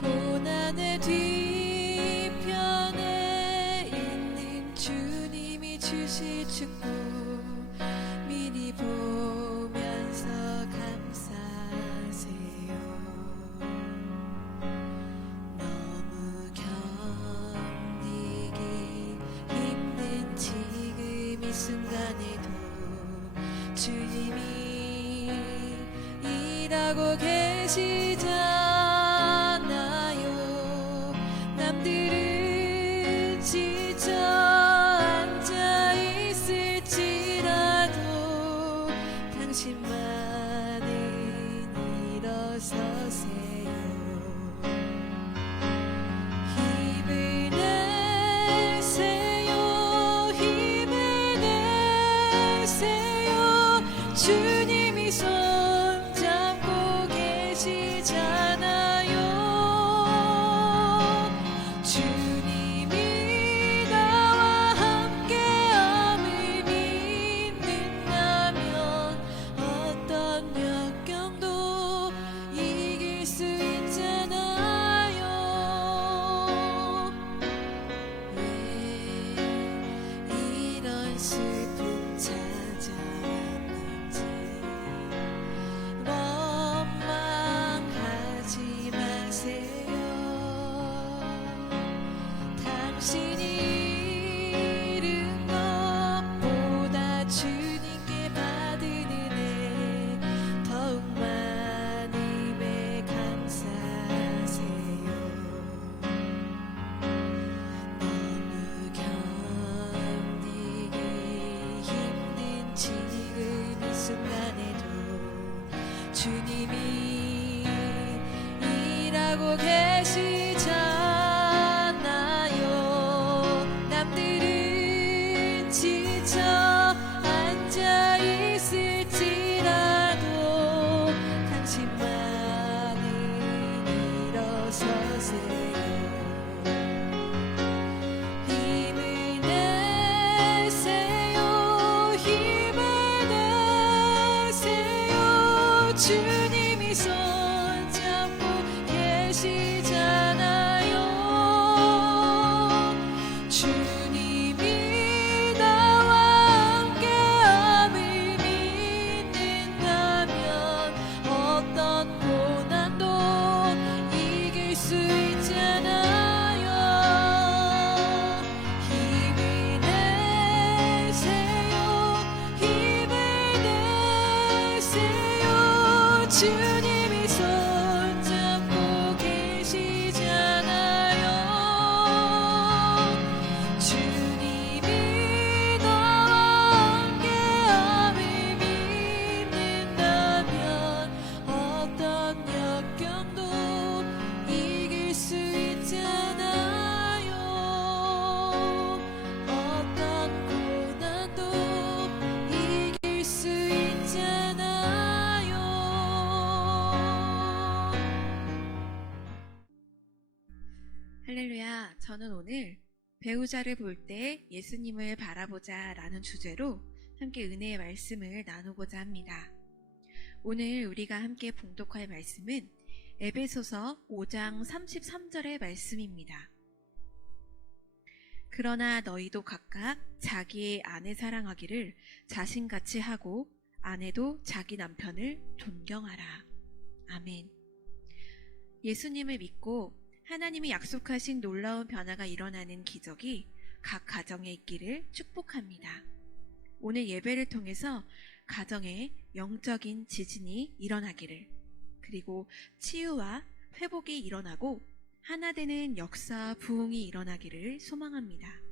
고난의 뒤편에 있는 주님이 주실 축복 미리 보면서 감사하세요. 너무 견디기 힘든 지금 이 순간에도 주님이 일하고 계시잖아요. 남들은 지쳐 앉아있을지라도 당신만은 일어서세요. 힘을 내세요. 힘을 내세요. 주님이 손잡고 계시잖아요. 주님이 나와 함께함을 믿는다면 어떤 역경도 이길 수 있잖아요. 왜 이런 슬픔 찾아왔는지 원망하지 마세요. 당신이 잃은 것보다 주님께 받은 은혜 더욱 많음에 감사하세요. 너무 견디기 힘든 지금 이 순간에도 주님이 일하고 계시잖아요. 남들은 지쳐 앉아있을지라도 당신만은 일어서세요. 힘을 내세요. 힘을 내세요. 주님이 손잡고 계시잖아요. 주님이 나와 함께함을 믿는다면 어떤 고난도 이길 수 있잖아요. 힘을 내세요. 힘을 내세요. 주님이 손잡고 계시잖아요. 주님이 나와 함께함을 믿는다면 어떤 역경도 이길 수 있잖아요. 어떤 고난도 이길 수 있잖아요. 할렐루야. 저는 오늘 배우자를 볼 때 예수님을 바라보자 라는 주제로 함께 은혜의 말씀을 나누고자 합니다. 오늘 우리가 함께 봉독할 말씀은 에베소서 5장 33절의 말씀입니다. 그러나 너희도 각각 자기의 아내 사랑하기를 자신같이 하고 아내도 자기 남편을 존경하라. 아멘. 예수님을 믿고 하나님이 약속하신 놀라운 변화가 일어나는 기적이 각 가정에 있기를 축복합니다. 오늘 예배를 통해서 가정에 영적인 지진이 일어나기를, 그리고 치유와 회복이 일어나고 하나 되는 역사 부흥이 일어나기를 소망합니다.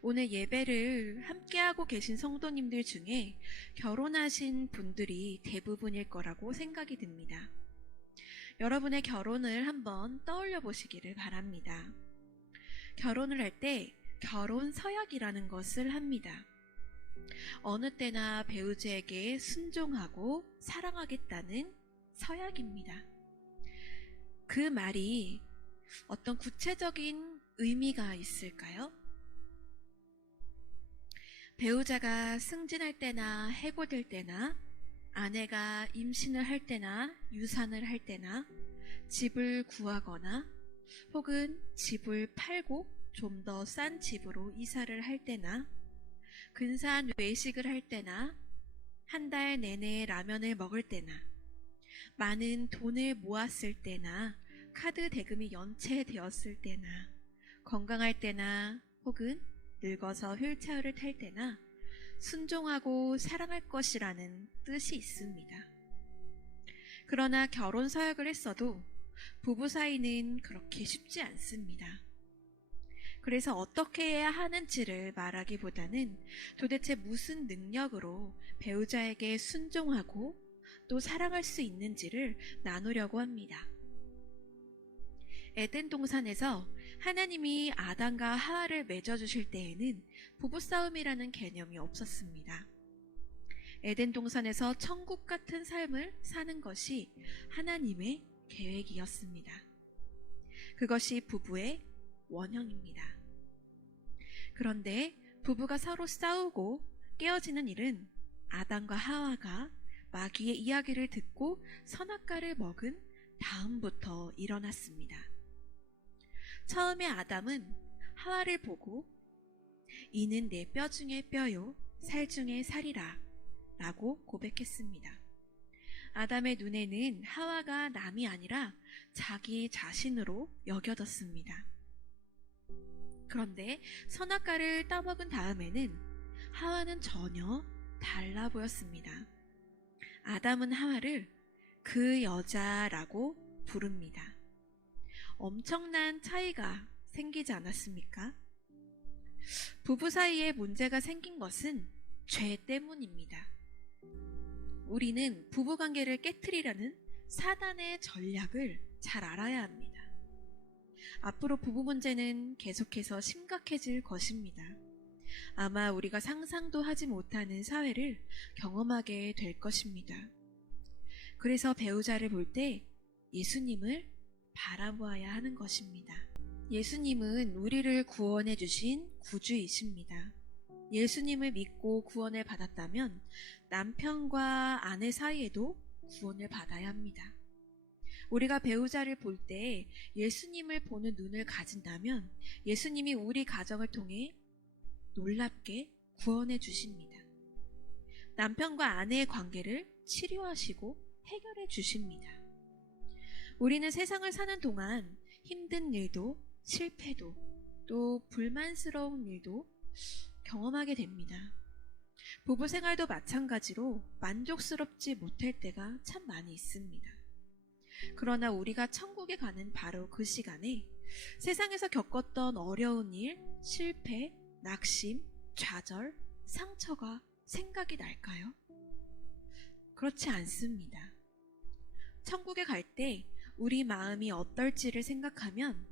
오늘 예배를 함께하고 계신 성도님들 중에 결혼하신 분들이 대부분일 거라고 생각이 듭니다. 여러분의 결혼을 한번 떠올려 보시기를 바랍니다. 결혼을 할 때 결혼 서약이라는 것을 합니다. 어느 때나 배우자에게 순종하고 사랑하겠다는 서약입니다. 그 말이 어떤 구체적인 의미가 있을까요? 배우자가 승진할 때나 해고될 때나 아내가 임신을 할 때나 유산을 할 때나 집을 구하거나 혹은 집을 팔고 좀 더 싼 집으로 이사를 할 때나 근사한 외식을 할 때나 한 달 내내 라면을 먹을 때나 많은 돈을 모았을 때나 카드 대금이 연체되었을 때나 건강할 때나 혹은 늙어서 휠체어를 탈 때나 순종하고 사랑할 것이라는 뜻이 있습니다. 그러나 결혼 서약을 했어도 부부 사이는 그렇게 쉽지 않습니다. 그래서 어떻게 해야 하는지를 말하기보다는 도대체 무슨 능력으로 배우자에게 순종하고 또 사랑할 수 있는지를 나누려고 합니다. 에덴 동산에서 하나님이 아담과 하와를 맺어주실 때에는 부부싸움이라는 개념이 없었습니다. 에덴 동산에서 천국 같은 삶을 사는 것이 하나님의 계획이었습니다. 그것이 부부의 원형입니다. 그런데 부부가 서로 싸우고 깨어지는 일은 아담과 하와가 마귀의 이야기를 듣고 선악과를 먹은 다음부터 일어났습니다. 처음에 아담은 하와를 보고 이는 내 뼈 중에 뼈요 살 중에 살이라 라고 고백했습니다. 아담의 눈에는 하와가 남이 아니라 자기 자신으로 여겨졌습니다. 그런데 선악과를 따먹은 다음에는 하와는 전혀 달라 보였습니다. 아담은 하와를 그 여자라고 부릅니다. 엄청난 차이가 생기지 않았습니까? 부부 사이에 문제가 생긴 것은 죄 때문입니다. 우리는 부부관계를 깨트리려는 사단의 전략을 잘 알아야 합니다. 앞으로 부부 문제는 계속해서 심각해질 것입니다. 아마 우리가 상상도 하지 못하는 사회를 경험하게 될 것입니다. 그래서 배우자를 볼 때 예수님을 바라보아야 하는 것입니다. 예수님은 우리를 구원해 주신 구주이십니다. 예수님을 믿고 구원을 받았다면 남편과 아내 사이에도 구원을 받아야 합니다. 우리가 배우자를 볼 때 예수님을 보는 눈을 가진다면 예수님이 우리 가정을 통해 놀랍게 구원해 주십니다. 남편과 아내의 관계를 치료하시고 해결해 주십니다. 우리는 세상을 사는 동안 힘든 일도 실패도 또 불만스러운 일도 경험하게 됩니다. 부부 생활도 마찬가지로 만족스럽지 못할 때가 참 많이 있습니다. 그러나 우리가 천국에 가는 바로 그 시간에 세상에서 겪었던 어려운 일, 실패, 낙심, 좌절, 상처가 생각이 날까요? 그렇지 않습니다. 천국에 갈 때 우리 마음이 어떨지를 생각하면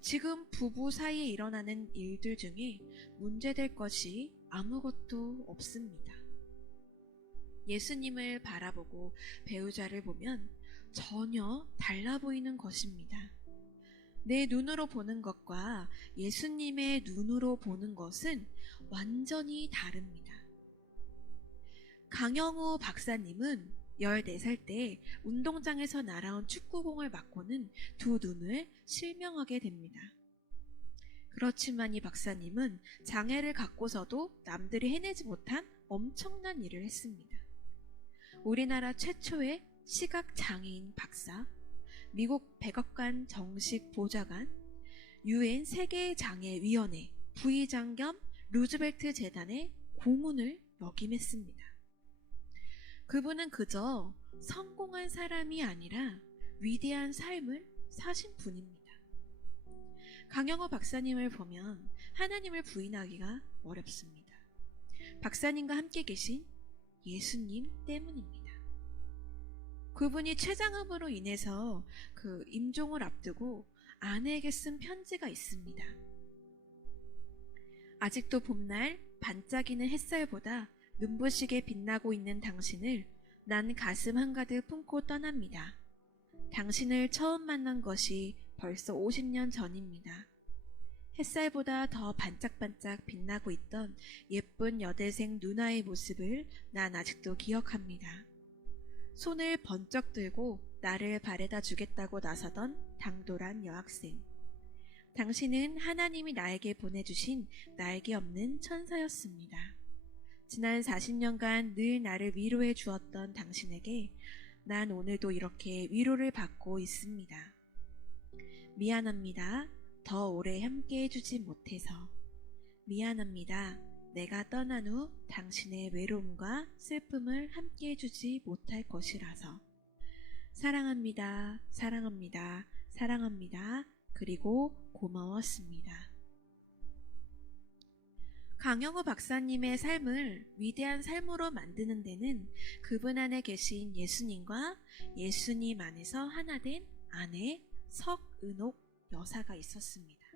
지금 부부 사이에 일어나는 일들 중에 문제될 것이 아무것도 없습니다. 예수님을 바라보고 배우자를 보면 전혀 달라 보이는 것입니다. 내 눈으로 보는 것과 예수님의 눈으로 보는 것은 완전히 다릅니다. 강영우 박사님은 14살 때 운동장에서 날아온 축구공을 맞고는 두 눈을 실명하게 됩니다. 그렇지만 이 박사님은 장애를 갖고서도 남들이 해내지 못한 엄청난 일을 했습니다. 우리나라 최초의 시각장애인 박사, 미국 백악관 정식 보좌관, UN 세계장애위원회 부의장 겸 루즈벨트 재단의 고문을 역임했습니다. 그분은 그저 성공한 사람이 아니라 위대한 삶을 사신 분입니다. 강영호 박사님을 보면 하나님을 부인하기가 어렵습니다. 박사님과 함께 계신 예수님 때문입니다. 그분이 췌장암으로 인해서 그 임종을 앞두고 아내에게 쓴 편지가 있습니다. 아직도 봄날 반짝이는 햇살보다 눈부시게 빛나고 있는 당신을 난 가슴 한가득 품고 떠납니다. 당신을 처음 만난 것이 벌써 50년 전입니다. 햇살보다 더 반짝반짝 빛나고 있던 예쁜 여대생 누나의 모습을 난 아직도 기억합니다. 손을 번쩍 들고 나를 바래다 주겠다고 나서던 당돌한 여학생. 당신은 하나님이 나에게 보내주신 날개 없는 천사였습니다. 지난 40년간 늘 나를 위로해 주었던 당신에게 난 오늘도 이렇게 위로를 받고 있습니다. 미안합니다. 더 오래 함께 해주지 못해서. 미안합니다. 내가 떠난 후 당신의 외로움과 슬픔을 함께 해주지 못할 것이라서. 사랑합니다. 사랑합니다. 사랑합니다. 그리고 고마웠습니다. 강영우 박사님의 삶을 위대한 삶으로 만드는 데는 그분 안에 계신 예수님과 예수님 안에서 하나 된 아내 석은옥 여사가 있었습니다.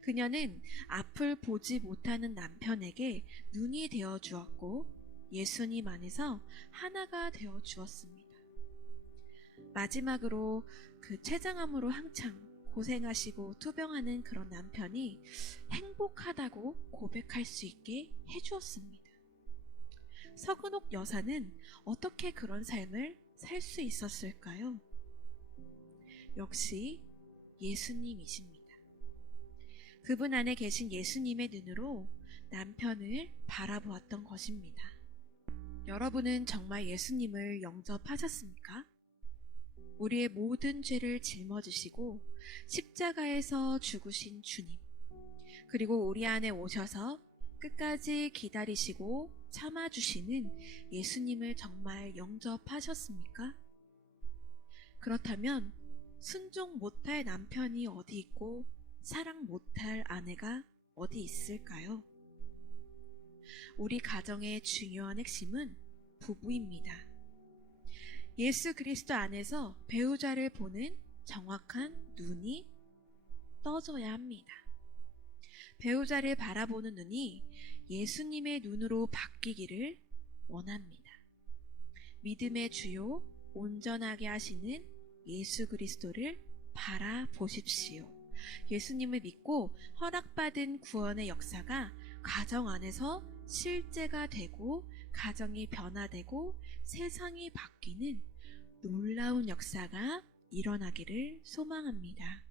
그녀는 앞을 보지 못하는 남편에게 눈이 되어 주었고 예수님 안에서 하나가 되어 주었습니다. 마지막으로 그 췌장암으로 한창 고생하시고 투병하는 그런 남편이 행복하다고 고백할 수 있게 해주었습니다. 석은옥 여사는 어떻게 그런 삶을 살 수 있었을까요? 역시 예수님이십니다. 그분 안에 계신 예수님의 눈으로 남편을 바라보았던 것입니다. 여러분은 정말 예수님을 영접하셨습니까? 우리의 모든 죄를 짊어지시고 십자가에서 죽으신 주님, 그리고 우리 안에 오셔서 끝까지 기다리시고 참아주시는 예수님을 정말 영접하셨습니까? 그렇다면 순종 못할 남편이 어디 있고 사랑 못할 아내가 어디 있을까요? 우리 가정의 중요한 핵심은 부부입니다. 예수 그리스도 안에서 배우자를 보는 정확한 눈이 떠져야 합니다. 배우자를 바라보는 눈이 예수님의 눈으로 바뀌기를 원합니다. 믿음의 주요 온전하게 하시는 예수 그리스도를 바라보십시오. 예수님을 믿고 허락받은 구원의 역사가 가정 안에서 실제가 되고 가정이 변화되고 세상이 바뀌는 놀라운 역사가 일어나기를 소망합니다.